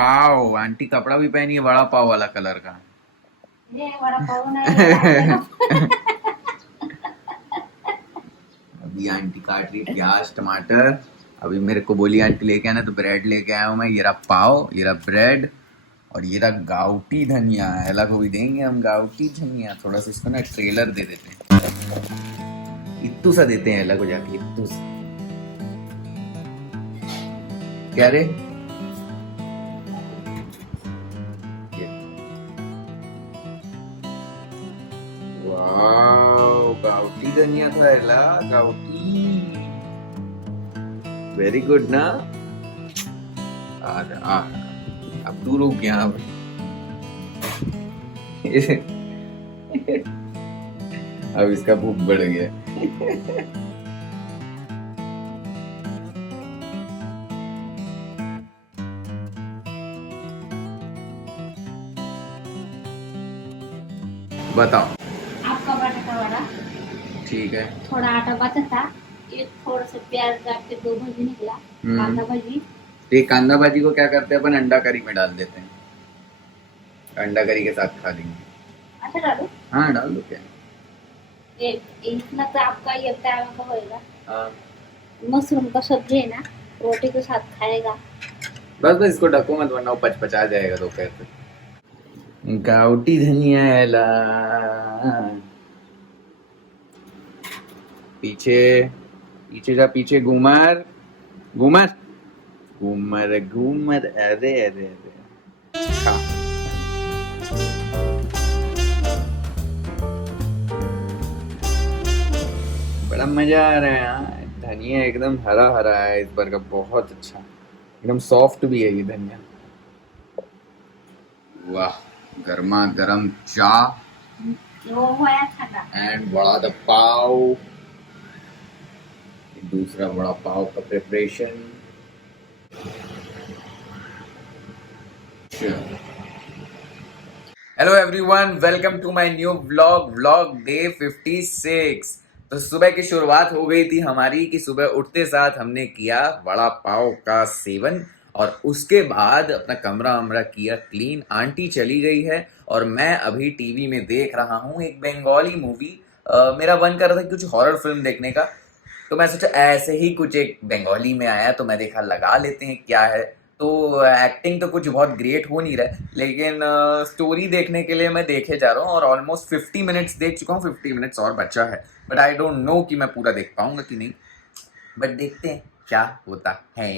पाव। Aunty कपड़ा भी पहनी है वड़ा पाव वाला कलर का। ये वड़ा पाव नहीं अभी आंटी काट रही प्याज टमाटर। अभी मेरे को बोली आंटी लेके आना, तो ब्रेड लेके आया हूँ मैं। ये रहा पाव, ये रहा ब्रेड, और ये रहा गाउटी धनिया। एला को भी देंगे हम गाउटी धनिया। थोड़ा सा इसको ना ट्रेलर दे देते हैं, इत्तू सा देते हैं एला को जाके, इत्तू सा। क्या रे? वाह, गाउटी धनिया था एला, गाउटी। वेरी गुड ना। आ अब तू रुक यहाँ पे। अब इसका भूख बढ़ गया। बताओ। आपका बटाटा वड़ा ठीक है। थोड़ा आटा बचा था, एक थोड़ा सा प्याज काट के 2 भाजी निकला, कांदा भाजी। तो ये कांदा भाजी को क्या करते हैं अपन, अंडा करी में डाल देते हैं। अंडा करी के साथ खा लेंगे। अच्छा डालो। हाँ डाल दो, क्या इतना तो आपका ये टाइम का होएगा। हाँ मशरूम का सब्जी है ना, रोटी के साथ खाएगा। बस बस इसको ढको मत, वरना वो पचपचा जाएगा दोपहर तक। गाउटी धनिया एला। पीछे पीछे जा, पीछे घूमर घूमर घूमर घूमर। अरे अरे अरे खा। बड़ा मजा आ रहा है यार। धनिया एकदम हरा हरा है इस बार का, बहुत अच्छा। एकदम सॉफ्ट भी है ये धनिया। वाह, गर्मा गर्म चाय वो हुआ ठंडा। And vada the pav. दूसरा वड़ा पाव का preparation. Hello everyone, welcome to my new vlog day 56। तो सुबह की शुरुआत हो गई थी हमारी कि सुबह उठते साथ हमने किया वड़ा पाव का सेवन, और उसके बाद अपना कमरा वमरा किया क्लीन। आंटी चली गई है और मैं अभी टीवी में देख रहा हूँ एक बंगाली मूवी। मेरा मन कर रहा था कुछ हॉरर फिल्म देखने का, तो मैं सोचा ऐसे ही कुछ एक बंगाली में आया तो मैं देखा लगा लेते हैं क्या है। तो एक्टिंग तो कुछ बहुत ग्रेट हो नहीं रहा है, लेकिन स्टोरी देखने के लिए मैं देखे जा रहा हूँ, और ऑलमोस्ट 50 मिनट्स देख चुका हूँ। 50 मिनट्स और बचा है, बट आई डोंट नो कि मैं पूरा देख पाऊंगा कि नहीं। बट देखते हैं क्या होता है।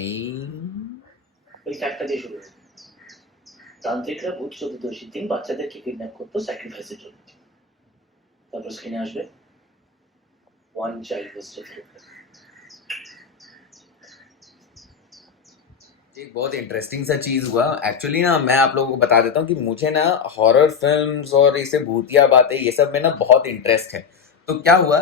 ওই ফ্যাক্টটা দিয়ে শুরু হয়। তান্ত্রিকরা ভূত চতুর্দশীর দিন বাচ্চাদেরকে কিডন্যাপ করতো স্যাক্রিফাইসের জন্য। তারপর স্ক্রিনে আসবে ওয়ান চাইল্ড ওয়াজ টেকেন। एक बहुत इंटरेस्टिंग सा चीज़ हुआ एक्चुअली ना। मैं आप लोगों को बता देता हूँ कि मुझे ना हॉरर फिल्म्स और इसे भूतिया बातें ये सब में ना बहुत इंटरेस्ट है। तो क्या हुआ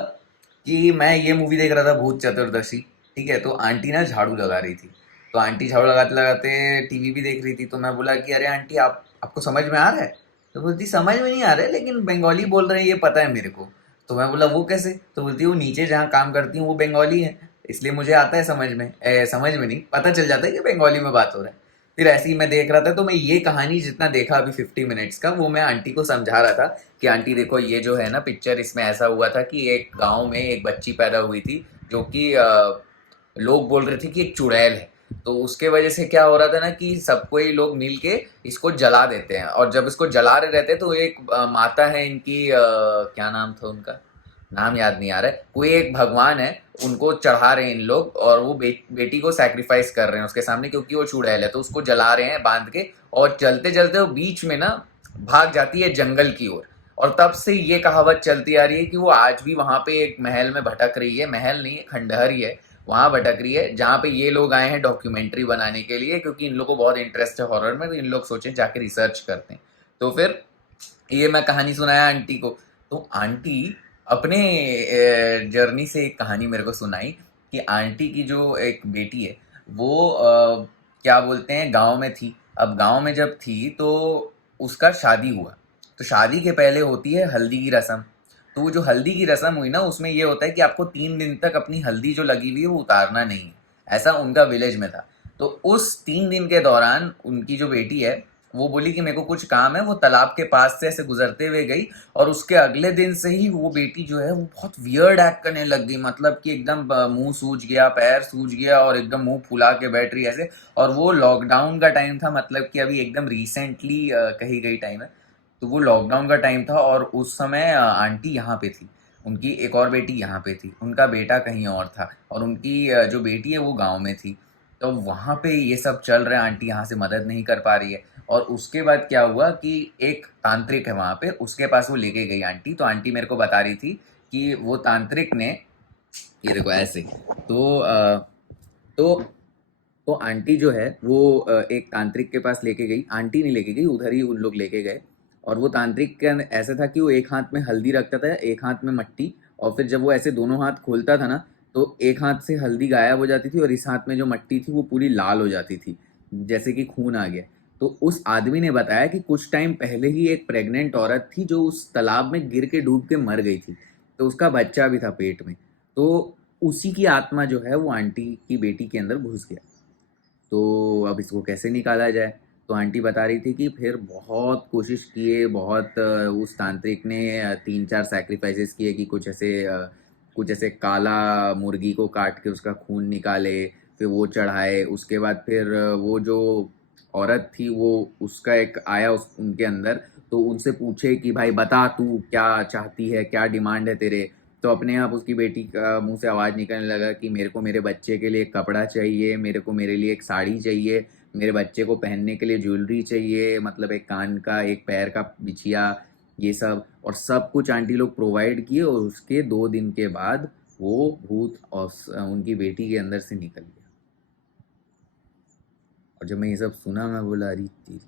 कि मैं ये मूवी देख रहा था भूत चतुर्दशी, ठीक है। तो आंटी ना झाड़ू लगा रही थी, तो आंटी झाड़ू लगाते लगाते टीवी भी देख रही थी। तो मैं बोला कि अरे आंटी, आपको समझ में आ रहा है? तो बोलती समझ में नहीं आ रहा है, लेकिन बंगाली बोल रहे हैं ये पता है मेरे को। तो मैं बोला वो कैसे? तो बोलती वो नीचे जहाँ काम करती हूँ वो बंगाली है, इसलिए मुझे आता है समझ में। समझ में नहीं, पता चल जाता है कि बंगाली में बात हो रहा है। फिर ऐसे ही मैं देख रहा था, तो मैं ये कहानी जितना देखा अभी 50 मिनट्स का, वो मैं आंटी को समझा रहा था कि आंटी देखो ये जो है ना पिक्चर, इसमें ऐसा हुआ था कि एक गांव में एक बच्ची पैदा हुई थी, जो कि लोग बोल रहे थे कि एक चुड़ैल है। तो उसके वजह से क्या हो रहा था ना कि सबको ही लोग मिल के इसको जला देते हैं, और जब इसको जला रहे रहते हैं तो एक माता है इनकी, क्या नाम था उनका, नाम याद नहीं आ रहा है, कोई एक भगवान है, उनको चढ़ा रहे हैं इन लोग, और वो बेटी को सैक्रिफाइस कर रहे हैं उसके सामने, क्योंकि वो चुड़ैल है। तो उसको जला रहे हैं बांध के, और चलते चलते वो बीच में ना भाग जाती है जंगल की ओर। और तब से ये कहावत चलती आ रही है कि वो आज भी वहां पे एक महल में भटक रही है। महल नहीं, खंडहर ही है, वहां भटक रही है, जहाँ पे ये लोग आए हैं डॉक्यूमेंट्री बनाने के लिए, क्योंकि इन लोगों को बहुत इंटरेस्ट है हॉरर में। तो इन लोग सोचे जाके रिसर्च करते हैं। तो फिर ये मैं कहानी सुनाया आंटी को, तो आंटी अपने जर्नी से एक कहानी मेरे को सुनाई कि आंटी की जो एक बेटी है वो क्या बोलते हैं गांव में थी। अब गांव में जब थी तो उसका शादी हुआ। तो शादी के पहले होती है हल्दी की रस्म। तो वो जो हल्दी की रस्म हुई ना, उसमें ये होता है कि आपको 3 दिन तक अपनी हल्दी जो लगी हुई है वो उतारना नहीं है। ऐसा उनका विलेज में था। तो उस 3 दिन के दौरान उनकी जो बेटी है वो बोली कि मेरे को कुछ काम है, वो तालाब के पास से ऐसे गुजरते हुए गई और उसके अगले दिन से ही वो बेटी जो है वो बहुत वियर्ड एक्ट करने लग गई, मतलब कि एकदम मुंह सूज गया, पैर सूज गया और एकदम मुंह फुला के बैठ रही ऐसे। और वो लॉकडाउन का टाइम था, मतलब कि अभी एकदम रिसेंटली कही गई टाइम है। तो वो लॉकडाउन का टाइम था और उस समय आंटी यहाँ पे थी, उनकी एक और बेटी यहाँ पे थी, उनका बेटा कहीं और था और उनकी जो बेटी है वो गांव में थी। तो वहाँ पे ये सब चल रहा है, आंटी यहाँ से मदद नहीं कर पा रही है। और उसके बाद क्या हुआ कि एक तांत्रिक है वहाँ पे, उसके पास वो लेके गई आंटी। तो आंटी मेरे को बता रही थी कि वो तांत्रिक ने, ये देखो ऐसे, तो तो तो आंटी जो है वो एक तांत्रिक के पास लेके गई, आंटी नहीं लेके गई, उधर ही उन लोग लेके गए। और वो तांत्रिक का ऐसा था कि वो एक हाथ में हल्दी रखता था, एक हाथ में मट्टी, और फिर जब वो ऐसे दोनों हाथ खोलता था ना तो एक हाथ से हल्दी गायब हो जाती थी और इस हाथ में जो मट्टी थी वो पूरी लाल हो जाती थी, जैसे कि खून आ गया। तो उस आदमी ने बताया कि कुछ टाइम पहले ही एक प्रेग्नेंट औरत थी जो उस तालाब में गिर के डूब के मर गई थी, तो उसका बच्चा भी था पेट में। तो उसी की आत्मा जो है वो आंटी की बेटी के अंदर घुस गया। तो अब इसको कैसे निकाला जाए? तो आंटी बता रही थी कि फिर बहुत कोशिश किए, बहुत उस तांत्रिक ने 3-4 सैक्रिफाइसेस किए कि कुछ ऐसे काला मुर्गी को काट के उसका खून निकाले, फिर वो चढ़ाए। उसके बाद फिर वो जो औरत थी वो, उसका एक आया उनके अंदर, तो उनसे पूछे कि भाई बता तू क्या चाहती है, क्या डिमांड है तेरे। तो अपने आप उसकी बेटी का मुंह से आवाज़ निकलने लगा कि मेरे को मेरे बच्चे के लिए एक कपड़ा चाहिए, मेरे को मेरे लिए एक साड़ी चाहिए, मेरे बच्चे को पहनने के लिए ज्वेलरी चाहिए, मतलब एक कान का, एक पैर का बिछिया, ये सब। और सब कुछ आंटी लोग प्रोवाइड किए और उसके 2 दिन के बाद वो भूत और उनकी बेटी के अंदर से निकल गया। और जब मैं ये सब सुना मैं बोला अरे तेरी,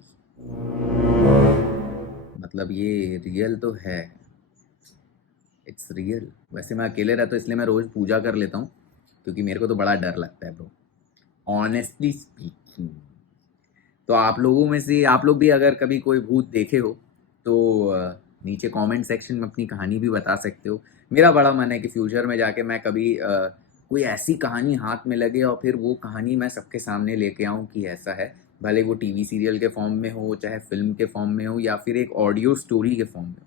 मतलब ये रियल तो है, इट्स रियल। वैसे मैं अकेले रहता हूँ इसलिए मैं रोज़ पूजा कर लेता हूँ, क्योंकि मेरे को तो बड़ा डर लगता है ब्रो, ऑनेस्टली स्पीकिंग। तो आप लोगों में से आप लोग भी अगर कभी कोई भूत देखे हो तो नीचे कमेंट सेक्शन में अपनी कहानी भी बता सकते हो। मेरा बड़ा मन है कि फ्यूचर में जाके मैं कभी कोई ऐसी कहानी हाथ में लगे और फिर वो कहानी मैं सबके सामने लेके आऊँ कि ऐसा है, भले वो टीवी सीरियल के फॉर्म में हो, चाहे फिल्म के फॉर्म में हो, या फिर एक ऑडियो स्टोरी के फॉर्म में हो।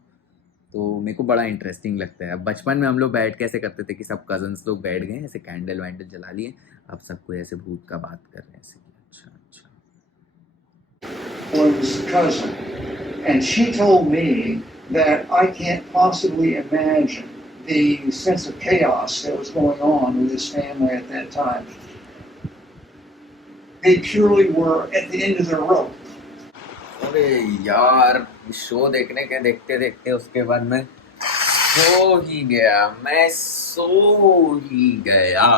तो मेरे को बड़ा इंटरेस्टिंग लगता है। अब बचपन में हम लोग बैठ के ऐसे करते थे कि सब कजन्स लोग बैठ गए ऐसे, कैंडल वैंडल जला लिए, अब सबको ऐसे भूत का बात कर रहे हैं ऐसे। अच्छा अच्छा। was cousin, and she told me that I can't possibly imagine the sense of chaos that was going on with his family at that time. They purely were at the end of their rope. अरे यार, show देखने के देखते देखते उसके बाद मैं सो ही गया।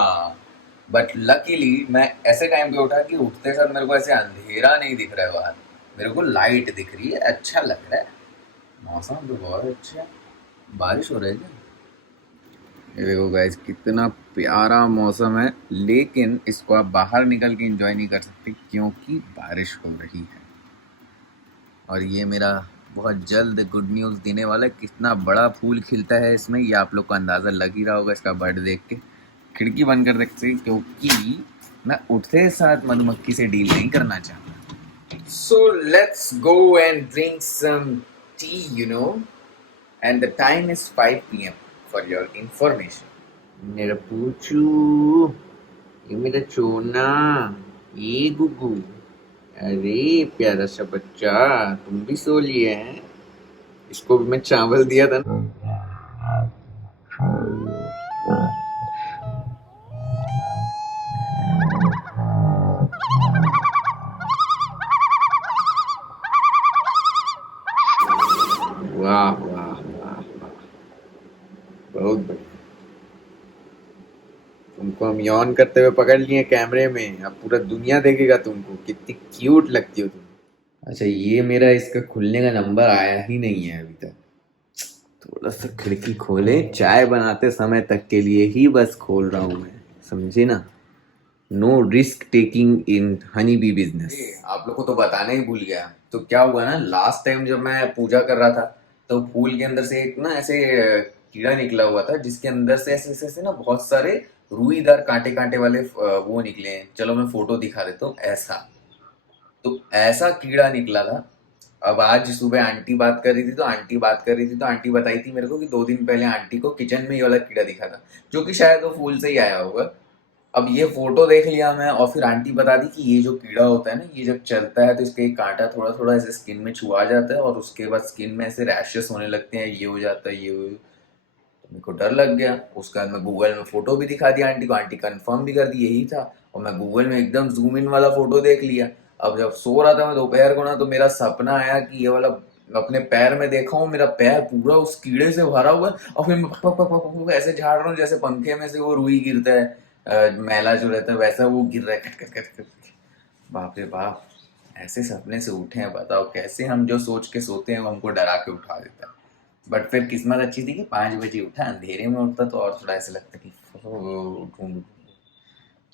बट लकीली मैं ऐसे टाइम पे उठा कि उठते साथ मेरे को ऐसे अंधेरा नहीं दिख रहा है बाहर, मेरे को लाइट दिख रही है, अच्छा लग रहा है। मौसम तो बहुत अच्छा है, बारिश हो रही है। ये देखो गाइस कितना प्यारा मौसम है, लेकिन इसको आप बाहर निकल के एंजॉय नहीं कर सकते क्योंकि बारिश हो रही है। और ये मेरा बहुत जल्द गुड न्यूज़ देने वाला है, कितना बड़ा फूल खिलता है इसमें ये आप लोग को अंदाज़ा लग ही रहा होगा इसका बर्ड देख के। खिड़की बंद कर देखते क्योंकि मैं उठते साथ मधुमक्खी से डील नहीं करना चाहता। So let's go and drink some tea, you know, and the time is 5 PM for your information. मेरा पूछू, ये मेरा चोना, ये गुगू, अरे प्यारा सा बच्चा, तुम भी सो लिए हैं? इसको भी मैं चावल दिया था ना। वाह वाह वाह वाह, बहुत बढ़िया। तुमको हम यौन करते हुए पकड़ लिए कैमरे में, अब पूरा दुनिया देखेगा तुमको, कितनी क्यूट लगती हो तुम। अच्छा, ये मेरा इसका खुलने का नंबर आया ही नहीं है अभी तक। थोड़ा सा खिड़की खोले, चाय बनाते समय तक के लिए ही बस खोल रहा हूँ मैं, समझे ना। No risk taking in honey bee business. आप लोग को तो बताना ही भूल गया। तो क्या हुआ ना, लास्ट टाइम जब मैं पूजा कर रहा था तो फूल के अंदर से एक ना ऐसे कीड़ा निकला हुआ था, जिसके अंदर से ऐसे ऐसे ना बहुत सारे रुई इधर कांटे कांटे वाले वो निकले हैं। चलो मैं फोटो दिखा देता हूँ। ऐसा, तो ऐसा कीड़ा निकला था। अब आज सुबह आंटी बात कर रही थी, तो आंटी बताई थी मेरे को कि 2 दिन पहले आंटी को किचन में ये वाला कीड़ा दिखा था, जो कि शायद वो फूल से ही आया होगा। अब ये फोटो देख लिया मैं, और फिर आंटी बता दी कि ये जो कीड़ा होता है ना, ये जब चलता है तो इसका एक कांटा थोड़ा थोड़ा ऐसे स्किन में छुआ जाता है, और उसके बाद स्किन में ऐसे रैशेस होने लगते हैं, ये हो जाता है, ये हो। तो मेरे को डर लग गया। उसके बाद मैं गूगल में फोटो भी दिखा दिया आंटी को, आंटी कंफर्म भी कर दी यही था। और मैं गूगल में एकदम जूम इन वाला फोटो देख लिया। अब जब सो रहा था मैं दोपहर को ना, तो मेरा सपना आया कि ये वाला अपने पैर में देखा हूँ, मेरा पैर पूरा उस कीड़े से भरा हुआ है, और फिर मैं पक पक पक पक पक ऐसे झाड़ रहा हूँ जैसे पंखे में से वो रुई गिरता है, मैला जो रहता है वैसा वो गिर रहा है, कट कट कट कट। बाप रे बाप, ऐसे सपने से उठे हैं, बताओ कैसे हम जो सोच के सोते हैं वो हमको डरा के उठा देता है। बट फिर किस्मत अच्छी थी कि 5 बजे उठा। अंधेरे में उठता तो और थोड़ा ऐसा लगता कि उठूं।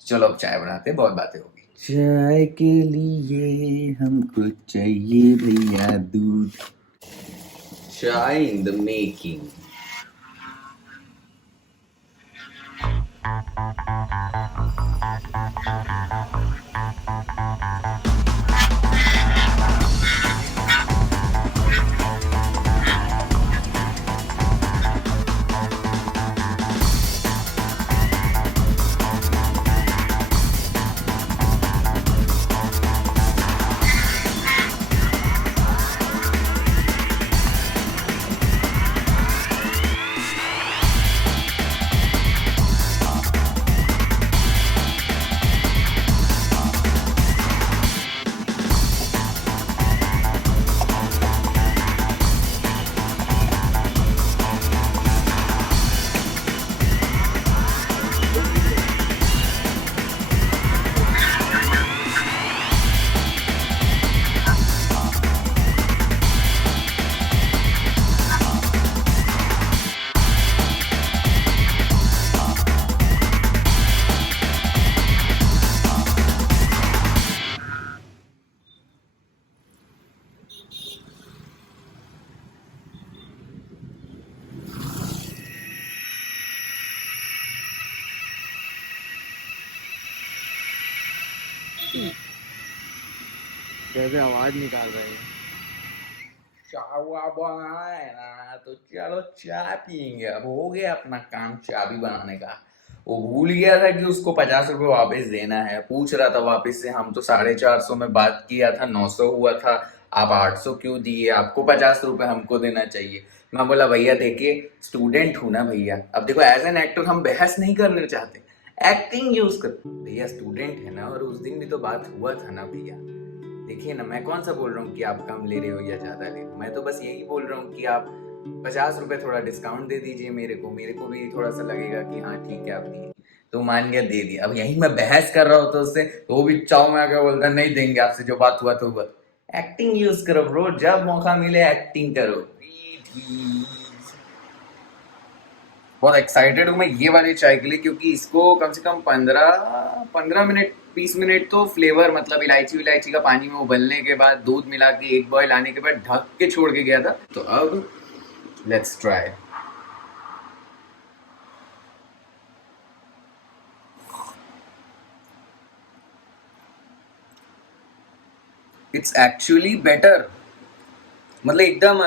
चलो अब चाय बनाते हैं, बहुत बातें होगी। चाय के लिए हमको चाहिए भैया दूध। चाय इन द मेकिंग। कैसे आवाज निकाल रहे हैं। चाय है ना, तो चलो चाय पियेंगे। अब हो गया अपना काम चाय भी बनाने का। वो भूल गया था कि उसको 50 रुपये वापस देना है। पूछ रहा था वापस से। हम तो 450 में बात किया था, 900 हुआ था, आप 800 क्यों दिए? आपको 50 रुपये हमको देना चाहिए। मैं बोला भैया देखिए, स्टूडेंट हूं ना भैया। अब देखो एज एन एक्टर हम बहस नहीं करने चाहते, एक्टिंग यूज कर। भैया स्टूडेंट है ना, और उस दिन भी तो बात हुआ था ना भैया। देखिए ना, मैं कौन सा बोल रहा हूँ कि आप कम ले रहे हो या ज्यादा ले रहे हो। मैं तो बस यही बोल रहा हूँ कि आप 50 रुपए थोड़ा डिस्काउंट दे दीजिए मेरे को भी थोड़ा सा लगेगा कि हाँ ठीक है आप दिए। तो मान गया, दे दिया। अब यही मैं बहस कर रहा होता उससे, तो वो भी चाव में आकर बोलता नहीं देंगे आपसे, जो बात हुआ तो हुआ। एक्टिंग यूज करो ब्रो, जब मौका मिले एक्टिंग करो। बहुत एक्साइटेड हूँ मैं ये वाले चाय के लिए, क्योंकि इसको कम से कम 15 मिनट 20 मिनट तो फ्लेवर, मतलब इलायची का पानी में उबलने के बाद दूध मिला के 1 बॉयल आने के बाद ढक के छोड़ के गया था। तो अब let's try. It's actually better, मतलब एकदम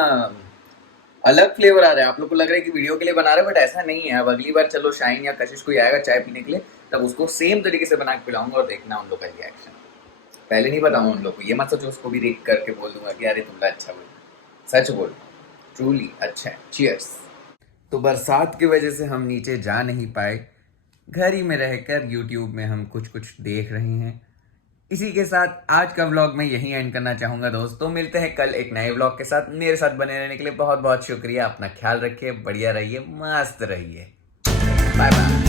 अलग फ्लेवर आ रहा है। आप लोग को लग रहा है कि वीडियो के लिए बना रहे हैं, बट ऐसा नहीं है। अब अगली बार चलो शाइन या कशिश कोई आएगा चाय पीने के लिए, तब उसको सेम तरीके से बना के पिलाऊंगा और देखना उन लोग का रिएक्शन। पहले नहीं बताऊंगा उन लोग को, ये मत सोचो उसको भी रेट करके बोल दूंगा कि अरे तुमने अच्छा बोल। सच बोल, ट्रूली अच्छा है। चीयर्स। तो बरसात की वजह से हम नीचे जा नहीं पाए, घर ही में रहकर यूट्यूब में हम कुछ कुछ देख रहे हैं। इसी के साथ आज का व्लॉग मैं यहीं एंड करना चाहूंगा दोस्तों। मिलते हैं कल एक नए व्लॉग के साथ। मेरे साथ बने रहने के लिए बहुत बहुत शुक्रिया। अपना ख्याल रखिए, बढ़िया रहिए, मस्त रहिए। Bye bye.